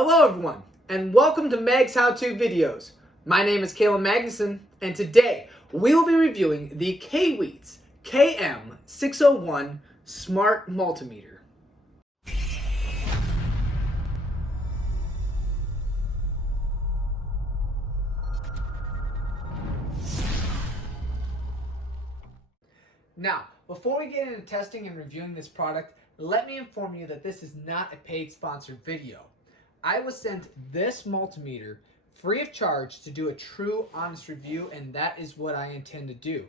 Hello everyone, and welcome to Meg's How-To Videos. My name is Caleb Magnuson, and today we will be reviewing the Kaiweets KM601 Smart Multimeter. Now, before we get into testing and reviewing this product, let me inform you that this is not a paid sponsored video. I was sent this multimeter free of charge to do a true, honest review, and that is what I intend to do.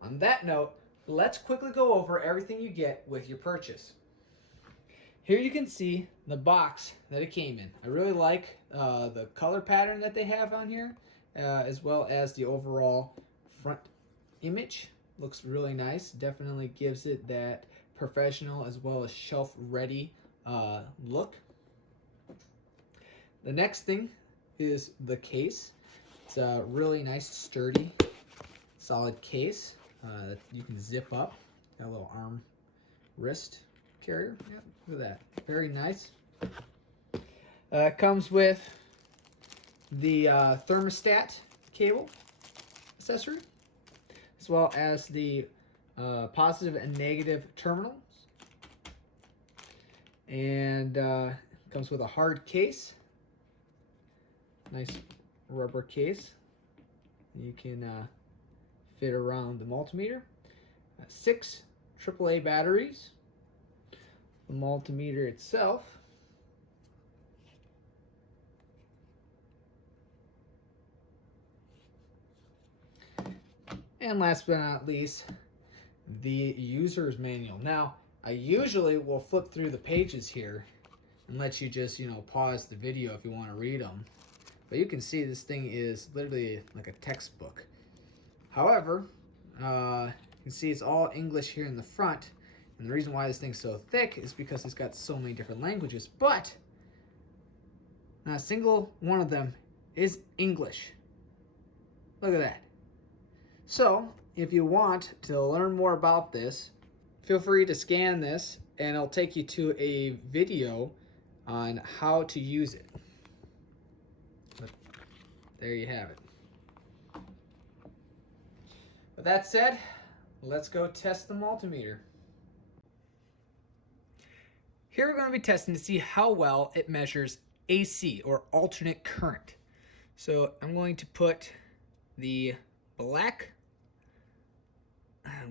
On that note, let's quickly go over everything you get with your purchase. Here you can see the box that it came in. I really like the color pattern that they have on here, as well as the overall front image. Looks really nice. Definitely gives it that professional as well as shelf-ready look. The next thing is the case. It's a really nice, sturdy, solid case that you can zip up. Got a little arm wrist carrier. Yeah, look at that. Very nice. It comes with the thermostat cable accessory, as well as the positive and negative terminals. And comes with a hard case. Nice rubber case. You can fit around the multimeter. 6 AAA batteries. The multimeter itself. And last but not least, the user's manual. Now, I usually will flip through the pages here and let you just, pause the video if you want to read them. But you can see this thing is literally like a textbook. However, you can see it's all English here in the front. And the reason why this thing's so thick is because it's got so many different languages. But not a single one of them is English. Look at that. So, if you want to learn more about this, feel free to scan this and it'll take you to a video on how to use it. But there you have it. With that said, let's go test the multimeter. Here we're going to be testing to see how well it measures AC, or alternate current. So I'm going to put the black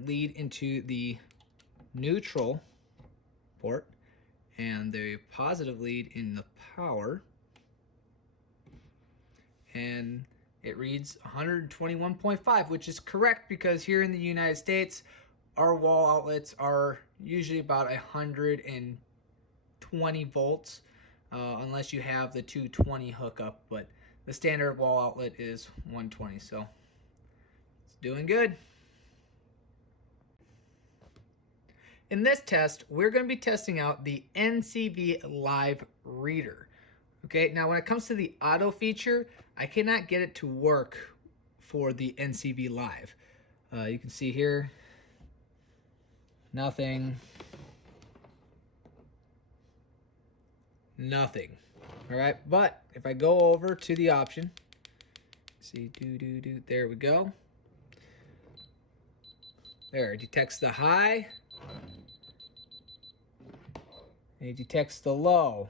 lead into the neutral port and the positive lead in the power, and it reads 121.5, which is correct because here in the United States our wall outlets are usually about 120 volts unless you have the 220 hookup, but the standard wall outlet is 120, so it's doing good. In this test, we're going to be testing out the NCV Live Reader. Okay, now when it comes to the auto feature, I cannot get it to work for the NCV Live. You can see here, nothing. All right, but if I go over to the option, see, there we go. There, it detects the high. And it detects the low.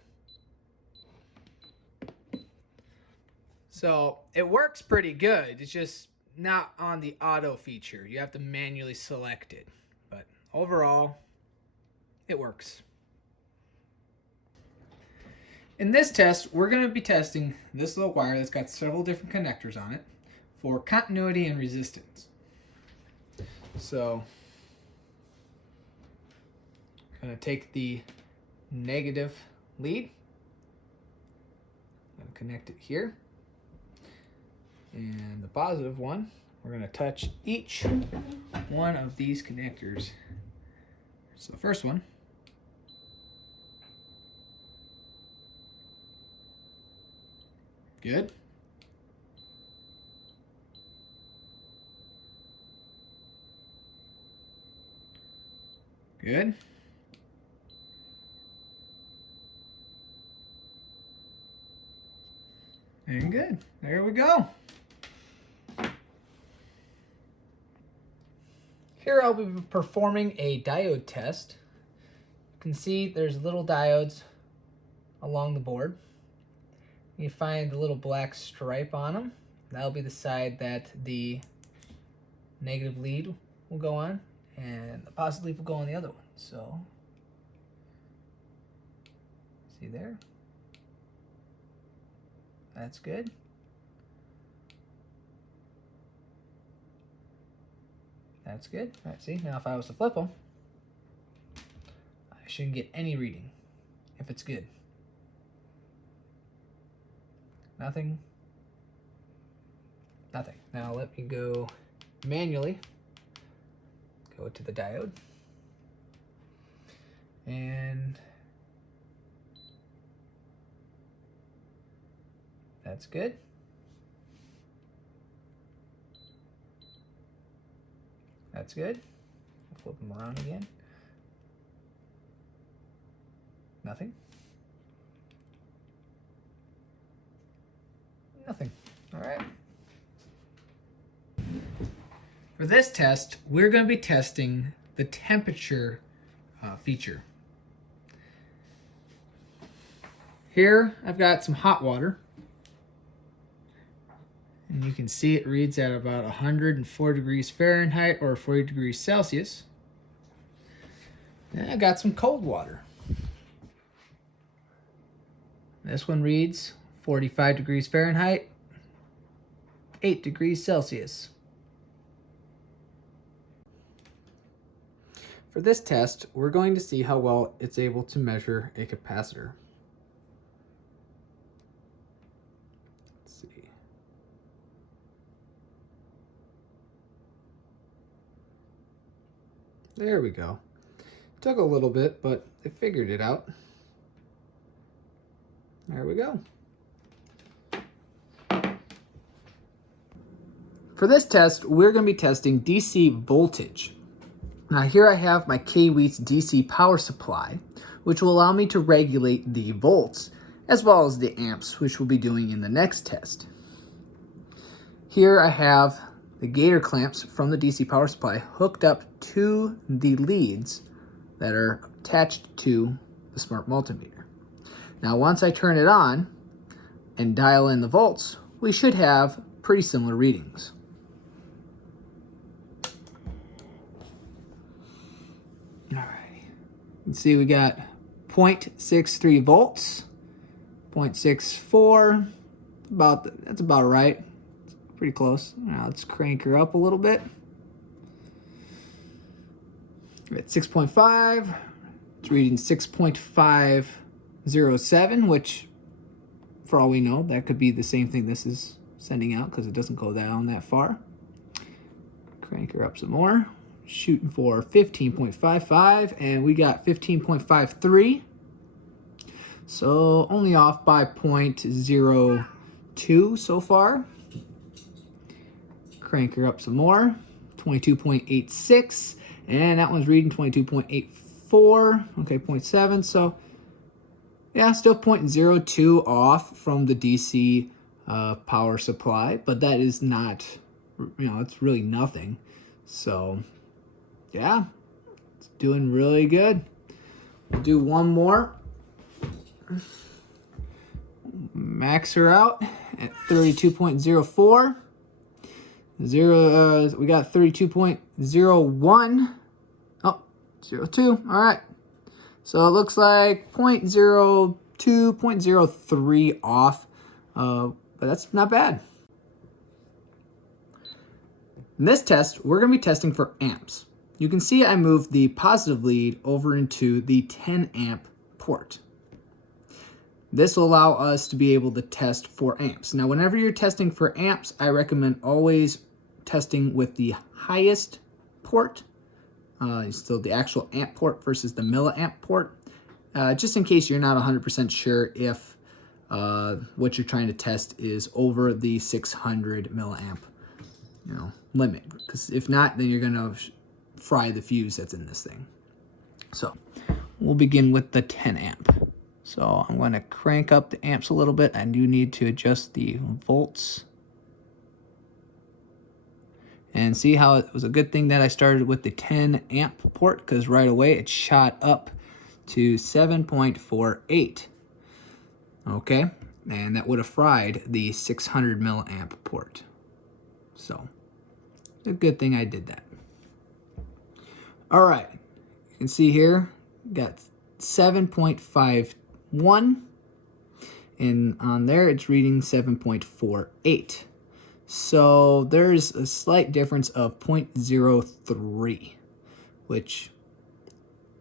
So it works pretty good. It's just not on the auto feature. You have to manually select it. But overall, it works. In this test, we're going to be testing this little wire that's got several different connectors on it for continuity and resistance. So I'm going to take the negative lead. I'm going to connect it here. And the positive one, we're going to touch each one of these connectors. So the first one. Good. Good. Very good. There we go. Here I'll be performing a diode test. You can see there's little diodes along the board. You find the little black stripe on them. That'll be the side that the negative lead will go on, and the positive lead will go on the other one. So, see there? That's good. That's good. All right, see, now if I was to flip them, I shouldn't get any reading if it's good. Nothing. Nothing. Now let me go manually. Go to the diode. And that's good. That's good. Flip them around again. Nothing. Nothing. All right. For this test, we're going to be testing the temperature feature. Here, I've got some hot water. And you can see it reads at about 104 degrees Fahrenheit or 40 degrees Celsius. And I got some cold water. This one reads 45 degrees Fahrenheit, 8 degrees Celsius. For this test, we're going to see how well it's able to measure a capacitor. There we go. Took a little bit, but it figured it out. There we go. For this test, we're going to be testing DC voltage. Now here I have my Kaiweets DC power supply, which will allow me to regulate the volts, as well as the amps, which we'll be doing in the next test. Here I have the gator clamps from the DC power supply hooked up to the leads that are attached to the smart multimeter. Now once I turn it on and dial in the volts, we should have pretty similar readings. Alrighty, you can see we got 0.63 volts, 0.64, that's about right. Pretty close. Now let's crank her up a little bit. We're at 6.5. It's reading 6.507, which, for all we know, that could be the same thing this is sending out because it doesn't go down that far. Crank her up some more. Shooting for 15.55, and we got 15.53. So only off by 0.02 so far. Crank her up some more, 22.86, and that one's reading 22.84, okay, 0.7, so yeah, still 0.02 off from the DC power supply, but that is not, it's really nothing, so yeah, it's doing really good. We'll do one more, max her out at 32.04. We got 32.01. Oh, 02. All right. So it looks like 0.02, 0.03 off, but that's not bad. In this test, we're going to be testing for amps. You can see I moved the positive lead over into the 10 amp port. This will allow us to be able to test for amps. Now, whenever you're testing for amps, I recommend always testing with the highest port, still the actual amp port versus the milliamp port, just in case you're not 100% sure if what you're trying to test is over the 600 milliamp limit. Because if not, then you're going to fry the fuse that's in this thing. So we'll begin with the 10 amp. So I'm going to crank up the amps a little bit. I do need to adjust the volts. And see how it was a good thing that I started with the 10 amp port, because right away it shot up to 7.48. Okay, and that would have fried the 600 milliamp port. So a good thing I did that. All right, you can see here, got 7.51, and on there it's reading 7.48. So there's a slight difference of 0.03, which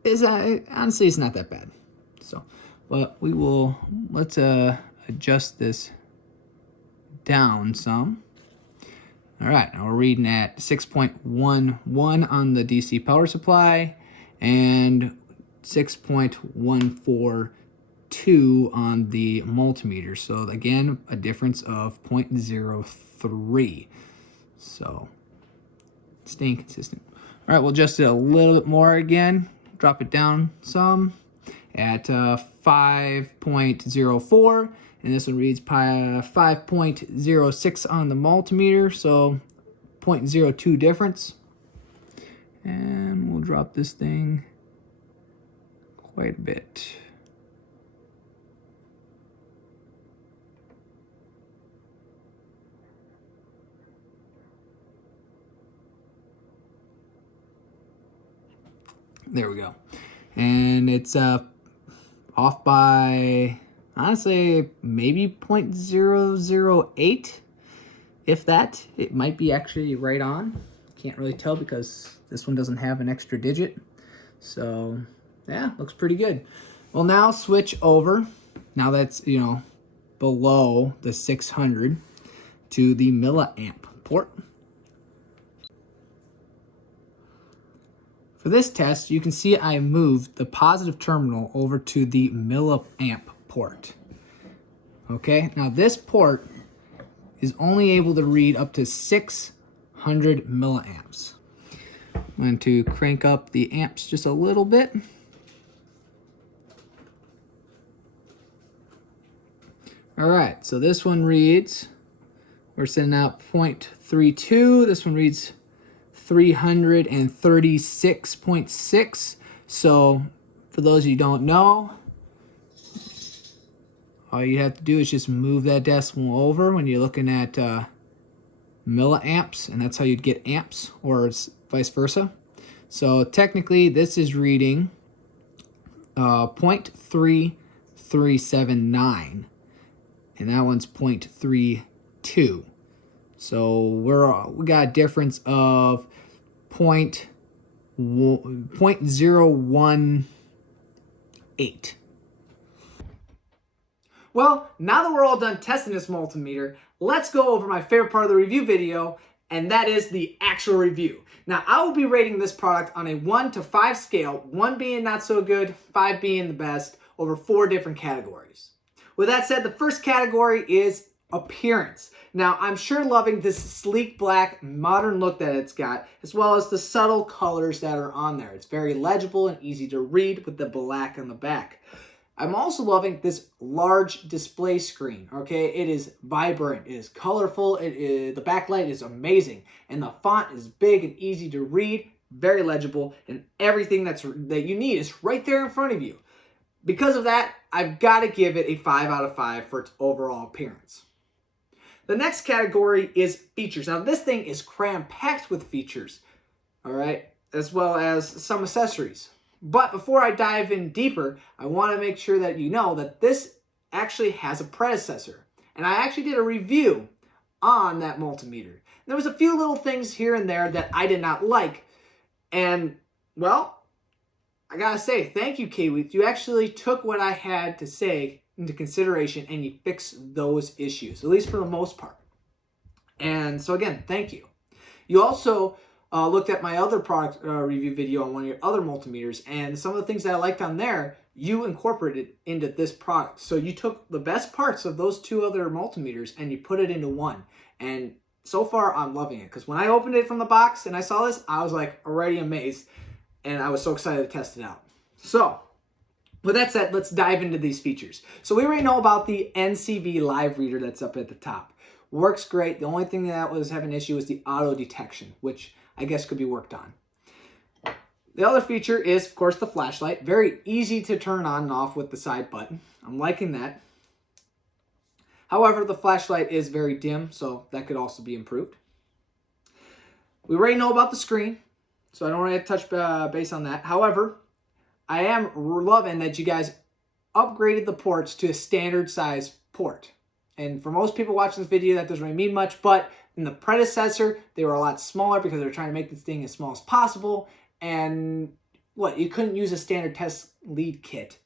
is honestly, it's not that bad. So, but let's adjust this down some. All right, now we're reading at 6.11 on the DC power supply and 6.142 on the multimeter. So again, a difference of 0.03. So staying consistent. All right, we'll adjust it a little bit more again. Drop it down some at 5.04. And this one reads 5.06 on the multimeter, so 0.02 difference. And we'll drop this thing quite a bit. There we go. And it's off by, honestly, maybe 0.008, if that. It might be actually right on. Can't really tell because this one doesn't have an extra digit. So yeah, looks pretty good. We'll now switch over, now that's, you know, below the 600, to the milliamp port. For this test, you can see I moved the positive terminal over to the milliamp port. Okay, now this port is only able to read up to 600 milliamps. I'm going to crank up the amps just a little bit. All right, so this one reads, we're sending out 0.32. This one reads 336.6. So for those of you who don't know, all you have to do is just move that decimal over when you're looking at milliamps, and that's how you'd get amps, or it's vice versa. So technically this is reading 0.3379, and that one's 0.32. So we got a difference of 0.018. Well, now that we're all done testing this multimeter, let's go over my favorite part of the review video, and that is the actual review. Now, I will be rating this product on a 1 to 5 scale, 1 being not so good, 5 being the best, over 4 different categories. With that said, the first category is appearance. Now, I'm sure loving this sleek black modern look that it's got, as well as the subtle colors that are on there. It's very legible and easy to read with the black on the back. I'm also loving this large display screen, okay? It is vibrant, it is colorful, the backlight is amazing, and the font is big and easy to read, very legible, and everything that you need is right there in front of you. Because of that, I've got to give it a 5 out of 5 for its overall appearance. The next category is features. Now, this thing is cram-packed with features, all right, as well as some accessories. But before I dive in deeper, I want to make sure that you know that this actually has a predecessor. And I actually did a review on that multimeter. There was a few little things here and there that I did not like. And, well, I gotta say, thank you, Kaiweets. You actually took what I had to say into consideration and you fixed those issues, at least for the most part. And so again, thank you. You also looked at my other product review video on one of your other multimeters, and some of the things that I liked on there, you incorporated into this product. So you took the best parts of those 2 other multimeters and you put it into one. And so far, I'm loving it, because when I opened it from the box and I saw this, I was like already amazed, and I was so excited to test it out. So With that said, let's dive into these features. So we already know about the NCV live reader that's up at the top. Works great. The only thing that was having an issue was the auto detection, which I guess could be worked on. The other feature is, of course, the flashlight. Very easy to turn on and off with the side button. I'm liking that. However, the flashlight is very dim, so that could also be improved. We already know about the screen, so I don't really have to touch base on that. However, I am loving that you guys upgraded the ports to a standard size port. And for most people watching this video, that doesn't really mean much, but in the predecessor, they were a lot smaller because they were trying to make this thing as small as possible. And you couldn't use a standard test lead kit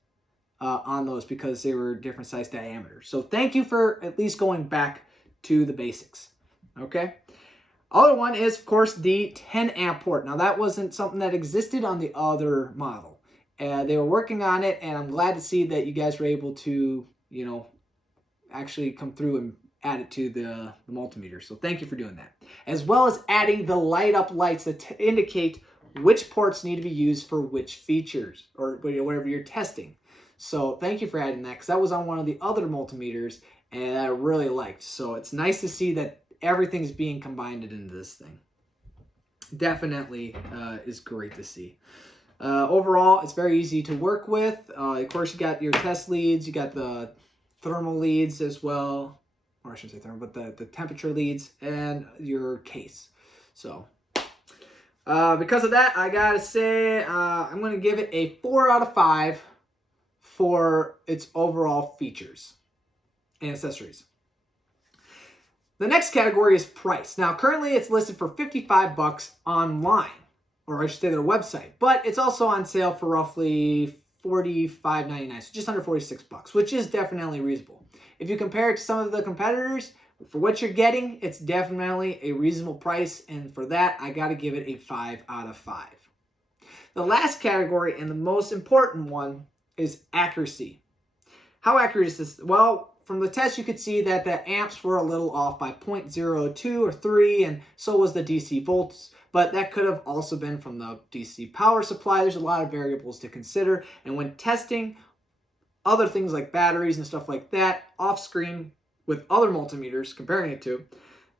on those because they were different size diameters. So thank you for at least going back to the basics. Okay. Other one is, of course, the 10 amp port. Now that wasn't something that existed on the other model. They were working on it, and I'm glad to see that you guys were able to, actually come through and add it to the multimeter. So thank you for doing that. As well as adding the light up lights that indicate which ports need to be used for which features or whatever you're testing. So thank you for adding that, because that was on one of the other multimeters and I really liked. So it's nice to see that everything's being combined into this thing. Definitely is great to see. Overall, it's very easy to work with. Of course, you got your test leads, you got the thermal leads as well, or I shouldn't say thermal, but the temperature leads, and your case. So because of that, I gotta say I'm gonna give it a 4 out of 5 for its overall features and accessories. The next category is price. Now, currently it's listed for $55 online, or I should say their website, but it's also on sale for roughly $45.99, so just under $46, which is definitely reasonable. If you compare it to some of the competitors, for what you're getting, it's definitely a reasonable price, and for that, I gotta give it a 5 out of 5. The last category, and the most important one, is accuracy. How accurate is this? Well, from the test, you could see that the amps were a little off by 0.02 or 3, and so was the DC volts, but that could have also been from the DC power supply. There's a lot of variables to consider, and when testing other things like batteries and stuff like that off screen with other multimeters, comparing it to,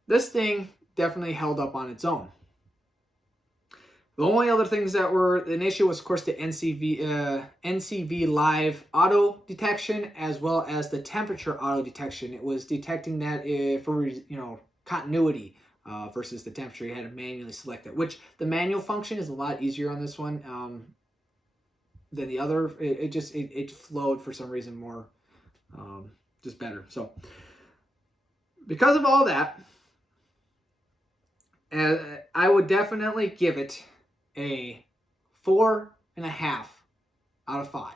this thing definitely held up on its own. The only other things that were an issue was, of course, the NCV live auto detection, as well as the temperature auto detection. It was detecting that for continuity versus the temperature. You had to manually select it, which the manual function is a lot easier on this one than the other. It flowed for some reason more, just better. So because of all that, I would definitely give it a 4.5 out of 5,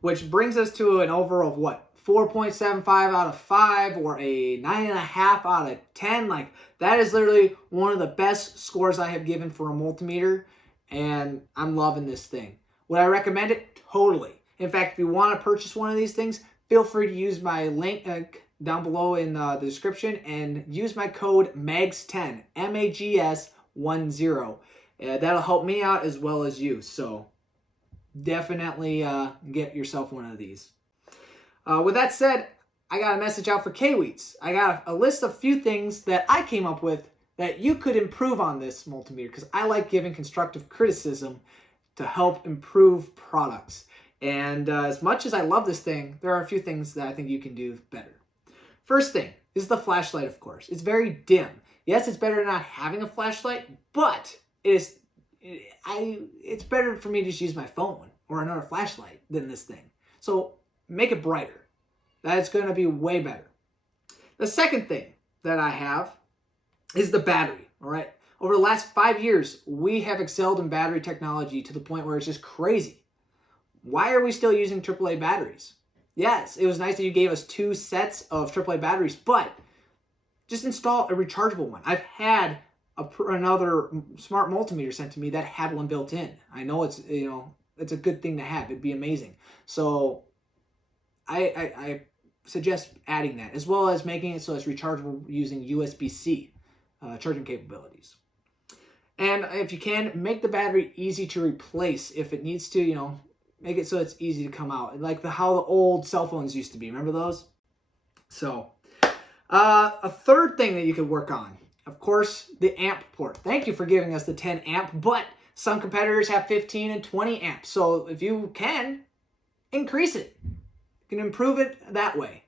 which brings us to an overall of what, 4.75 out of 5, or a 9.5 out of 10. Like, that is literally one of the best scores I have given for a multimeter, and I'm loving this thing. Would I recommend it? Totally. In fact, if you want to purchase one of these things, feel free to use my link down below in the description and use my code MAGS10, MAGS10. That'll help me out as well as you. So definitely get yourself one of these. With that said, I got a message out for Kaiweets. I got a list of few things that I came up with that you could improve on this multimeter, because I like giving constructive criticism to help improve products. And as much as I love this thing, there are a few things that I think you can do better. First thing is the flashlight, of course. It's very dim. Yes, it's better not having a flashlight, but it's better for me to just use my phone or another flashlight than this thing. So make it brighter. That's going to be way better. The second thing that I have is the battery. All right. Over the last 5 years, we have excelled in battery technology to the point where it's just crazy. Why are we still using AAA batteries? Yes, it was nice that you gave us 2 sets of AAA batteries, but just install a rechargeable one. I've had another smart multimeter sent to me that had one built in. I know it's a good thing to have. It'd be amazing. So I suggest adding that, as well as making it so it's rechargeable using USB-C charging capabilities. And if you can, make the battery easy to replace if it needs to, Make it so it's easy to come out. Like how the old cell phones used to be. Remember those? So, a third thing that you could work on, of course, the amp port. Thank you for giving us the 10 amp, but some competitors have 15 and 20 amps. So if you can, increase it. You can improve it that way.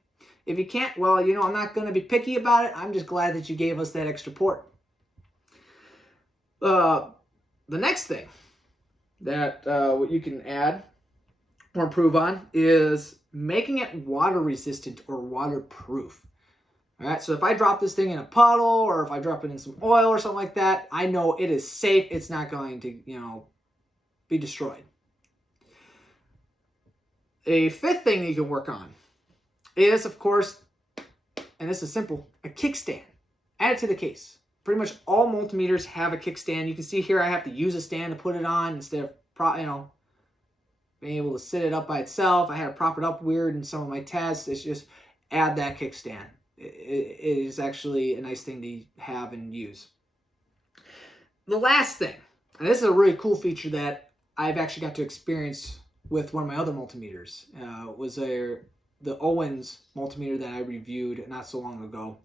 If you can't, well, I'm not going to be picky about it. I'm just glad that you gave us that extra port. The next thing that what you can add or improve on is making it water resistant or waterproof. All right, so if I drop this thing in a puddle or if I drop it in some oil or something like that, I know it is safe. It's not going to, be destroyed. A fifth thing that you can work on is, of course, and this is simple, a kickstand. Add it to the case. Pretty much all multimeters have a kickstand. You can see here I have to use a stand to put it on instead of, being able to sit it up by itself. I had to prop it up weird in some of my tests. It's just add that kickstand. It is actually a nice thing to have and use. The last thing, and this is a really cool feature that I've actually got to experience with one of my other multimeters, was the Owens multimeter that I reviewed not so long ago.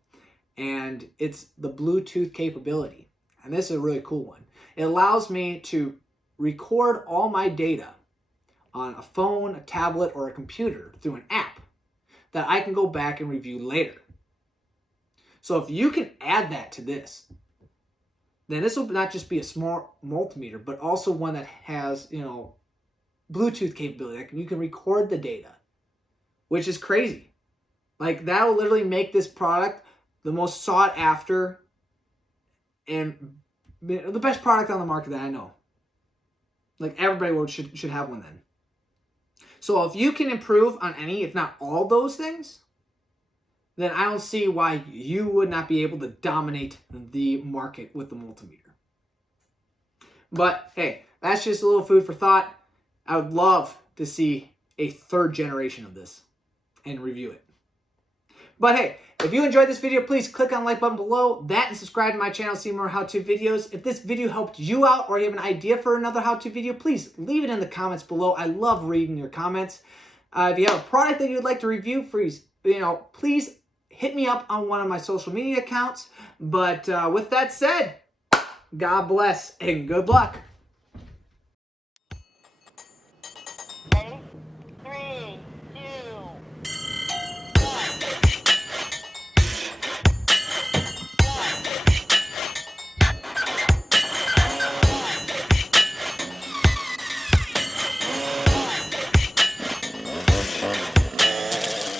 And it's the Bluetooth capability. And this is a really cool one. It allows me to record all my data on a phone, a tablet, or a computer through an app that I can go back and review later. So if you can add that to this, then this will not just be a smart multimeter, but also one that has, Bluetooth capability. Like you can record the data, which is crazy. Like that will literally make this product the most sought after and the best product on the market that I know. Like everybody should have one then. So if you can improve on any, if not all those things, then I don't see why you would not be able to dominate the market with the multimeter. But hey, that's just a little food for thought. I would love to see a third generation of this and review it. But hey, if you enjoyed this video, please click on the like button below that and subscribe to my channel to see more how-to videos. If this video helped you out or you have an idea for another how-to video, please leave it in the comments below. I love reading your comments. If you have a product that you would like to review, please hit me up on one of my social media accounts. But with that said, God bless and good luck.